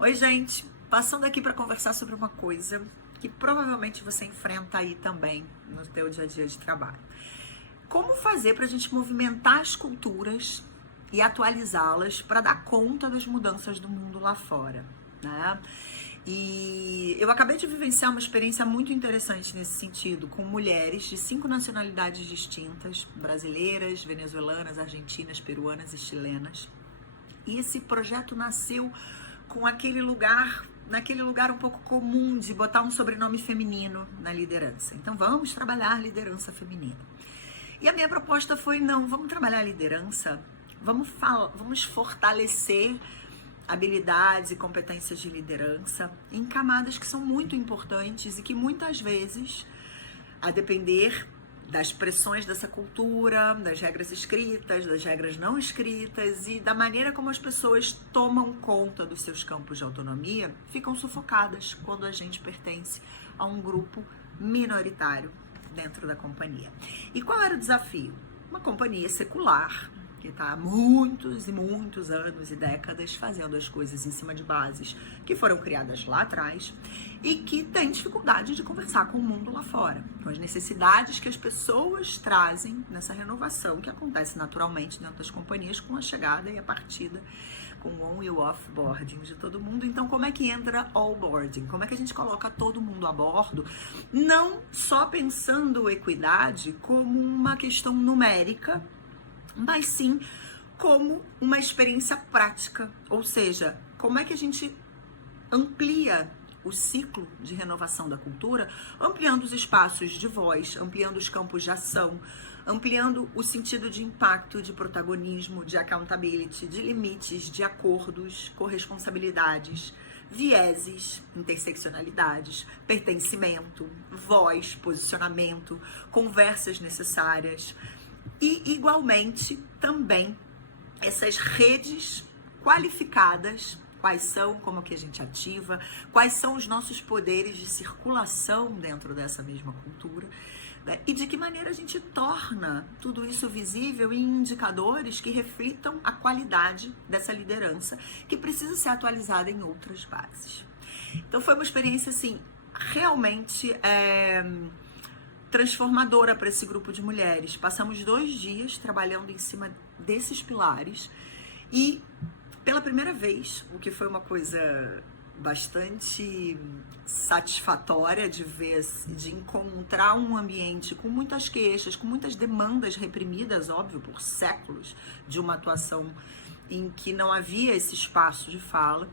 Oi, gente, passando aqui para conversar sobre uma coisa que provavelmente você enfrenta aí também no teu dia a dia de trabalho. Como fazer para a gente movimentar as culturas e atualizá-las para dar conta das mudanças do mundo lá fora, né? E eu acabei de vivenciar uma experiência muito interessante nesse sentido, com mulheres de 5 nacionalidades distintas, brasileiras, venezuelanas, argentinas, peruanas e chilenas. E esse projeto nasceu com naquele lugar um pouco comum de botar um sobrenome feminino na liderança. Então vamos trabalhar liderança feminina. E a minha proposta foi, não, vamos trabalhar liderança, vamos fortalecer habilidades e competências de liderança em camadas que são muito importantes e que muitas vezes, a depender das pressões dessa cultura, das regras escritas, das regras não escritas e da maneira como as pessoas tomam conta dos seus campos de autonomia, ficam sufocadas quando a gente pertence a um grupo minoritário dentro da companhia. E qual era o desafio? Uma companhia secular, que está há muitos e muitos anos e décadas fazendo as coisas em cima de bases que foram criadas lá atrás e que tem dificuldade de conversar com o mundo lá fora, com as necessidades que as pessoas trazem nessa renovação que acontece naturalmente dentro das companhias com a chegada e a partida, com o on e o off-boarding de todo mundo. Então, como é que entra all-boarding? Como é que a gente coloca todo mundo a bordo? Não só pensando equidade como uma questão numérica, mas sim como uma experiência prática, ou seja, como é que a gente amplia o ciclo de renovação da cultura, ampliando os espaços de voz, ampliando os campos de ação, ampliando o sentido de impacto, de protagonismo, de accountability, de limites, de acordos, corresponsabilidades, vieses, interseccionalidades, pertencimento, voz, posicionamento, conversas necessárias. E, igualmente, também essas redes qualificadas, quais são, como que a gente ativa, quais são os nossos poderes de circulação dentro dessa mesma cultura, né? E de que maneira a gente torna tudo isso visível em indicadores que reflitam a qualidade dessa liderança, que precisa ser atualizada em outras bases. Então foi uma experiência, assim, realmente transformadora para esse grupo de mulheres. Passamos 2 dias trabalhando em cima desses pilares e, pela primeira vez, o que foi uma coisa bastante satisfatória de ver, de encontrar um ambiente com muitas queixas, com muitas demandas reprimidas, óbvio, por séculos de uma atuação em que não havia esse espaço de fala.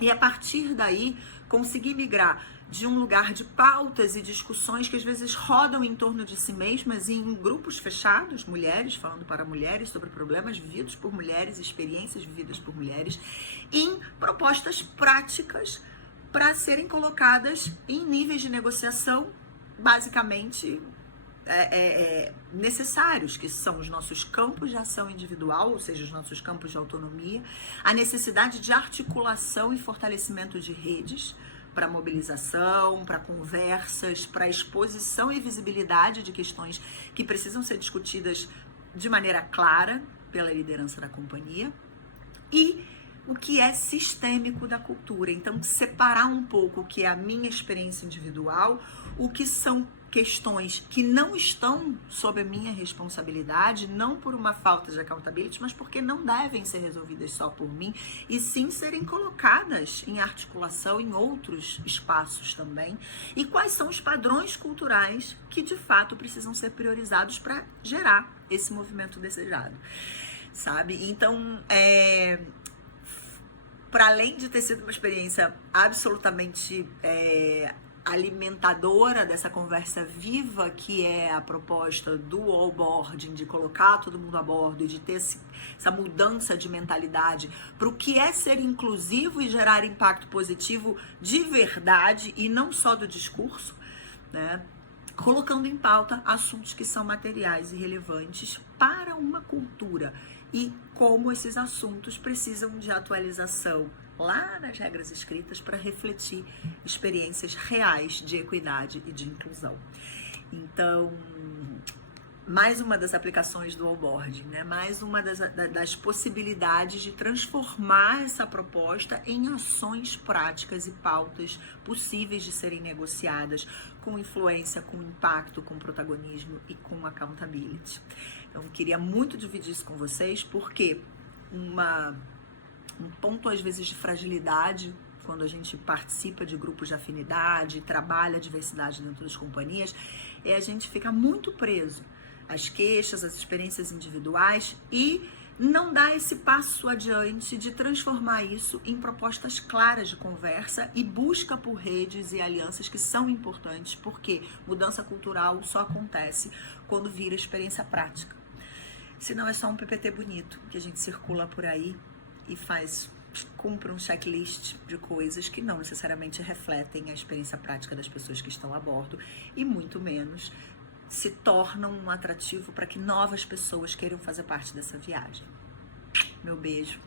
E a partir daí, conseguir migrar de um lugar de pautas e discussões que às vezes rodam em torno de si mesmas e em grupos fechados, mulheres falando para mulheres sobre problemas vividos por mulheres, experiências vividas por mulheres, em propostas práticas para serem colocadas em níveis de negociação basicamente necessários, que são os nossos campos de ação individual, ou seja, os nossos campos de autonomia, a necessidade de articulação e fortalecimento de redes para mobilização, para conversas, para exposição e visibilidade de questões que precisam ser discutidas de maneira clara pela liderança da companhia, e o que é sistêmico da cultura. Então, separar um pouco o que é a minha experiência individual, o que são questões que não estão sob a minha responsabilidade, não por uma falta de accountability, mas porque não devem ser resolvidas só por mim, e sim serem colocadas em articulação em outros espaços também. E quais são os padrões culturais que, de fato, precisam ser priorizados para gerar esse movimento desejado, sabe? Então, para além de ter sido uma experiência absolutamente alimentadora dessa conversa viva, que é a proposta do all-boarding, de colocar todo mundo a bordo e de ter essa mudança de mentalidade para o que é ser inclusivo e gerar impacto positivo de verdade e não só do discurso, né? Colocando em pauta assuntos que são materiais e relevantes para uma cultura e como esses assuntos precisam de atualização lá nas regras escritas para refletir experiências reais de equidade e de inclusão. Então, mais uma das aplicações do onboarding, né? Mais uma das possibilidades de transformar essa proposta em ações práticas e pautas possíveis de serem negociadas com influência, com impacto, com protagonismo e com accountability. Então, eu queria muito dividir isso com vocês, porque um ponto, às vezes, de fragilidade quando a gente participa de grupos de afinidade, trabalha a diversidade dentro das companhias, é a gente ficar muito preso às queixas, às experiências individuais e não dar esse passo adiante de transformar isso em propostas claras de conversa e busca por redes e alianças que são importantes, porque mudança cultural só acontece quando vira experiência prática. Senão é só um PPT bonito que a gente circula por aí e cumpre um checklist de coisas que não necessariamente refletem a experiência prática das pessoas que estão a bordo e muito menos se tornam um atrativo para que novas pessoas queiram fazer parte dessa viagem. Meu beijo.